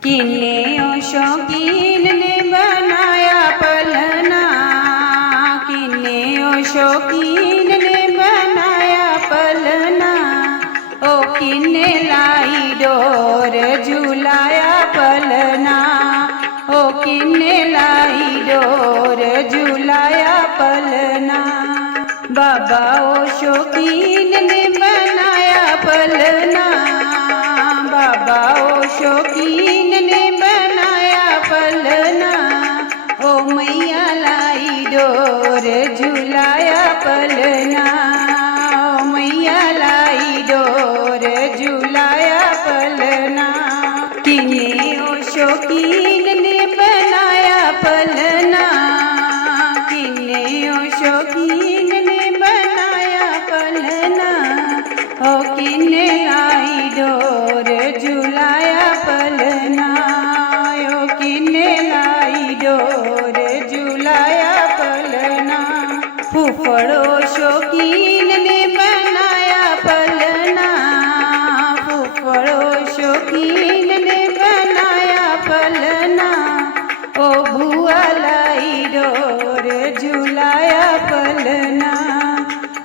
किन्ने ओ शौकीन ने बनाया पलना, किन्ने ओ शौकीन ने बनाया पलना, ओ किन्ने लाई डोर झुलाया पलना, ओ किन्ने लाई डोर झुलाया पलना। बाबा ओ शौकीन ने बनाया पलना, बाबा ओ शौकीन ने बनाया पलना, ओ मैया लाई डोर झुलाया पलना, ओ मैया लाई डोर झुलाया पलना। किन्ने ओ शौकीन ने बनाया पलना, किन्ने ओ शौकीन ने बनाया पलना, ओ किन्ने लाई डोर झुलाया पलना, ओ किन्ने लाई डोर झुलाया पलना। फूफड़ो शौकीन ने बनाया पलना, फूफड़ो शौकीन ने बनाया पलना, ओ बुआ लाई डोर झुलाया पलना,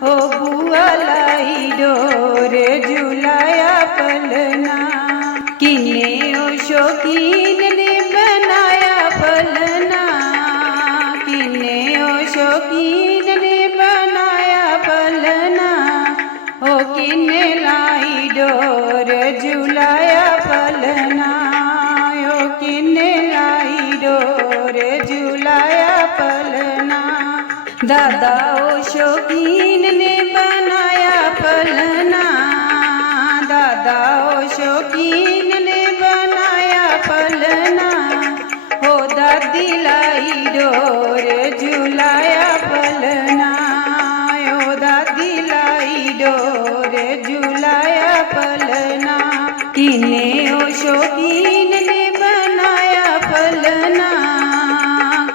ओ बुआ लाई डोर झुलाया पलना। किन्ने ओ शौकीन ने बनाया पलना, किन्ने ओ शौकीन ने बनाया पलना, ओ किन्ने लाई डोर झुलाया पलना, ओ किन्ने लाई डोर झुलाया पलना। दादा ओ शौकीन ने बनाया पलना, दादा ओ शौकीन ने बनाया पलना, ओ दादी लाई डोर झुलाया पलना, ओ दादी लाई डोर झुलाया पलना। किन्ने ओ शौकीन ने बनाया पलना,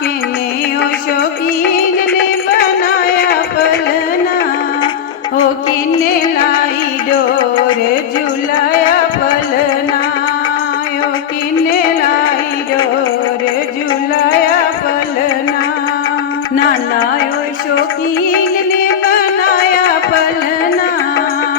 किन्ने ओ शौकीन ने बनाया पलना, ओ किन्ने लाई डोर झुलाया पलना, ओ किन्ने लाई डोर झुलाया पलना। नाना ओ शौकीन ने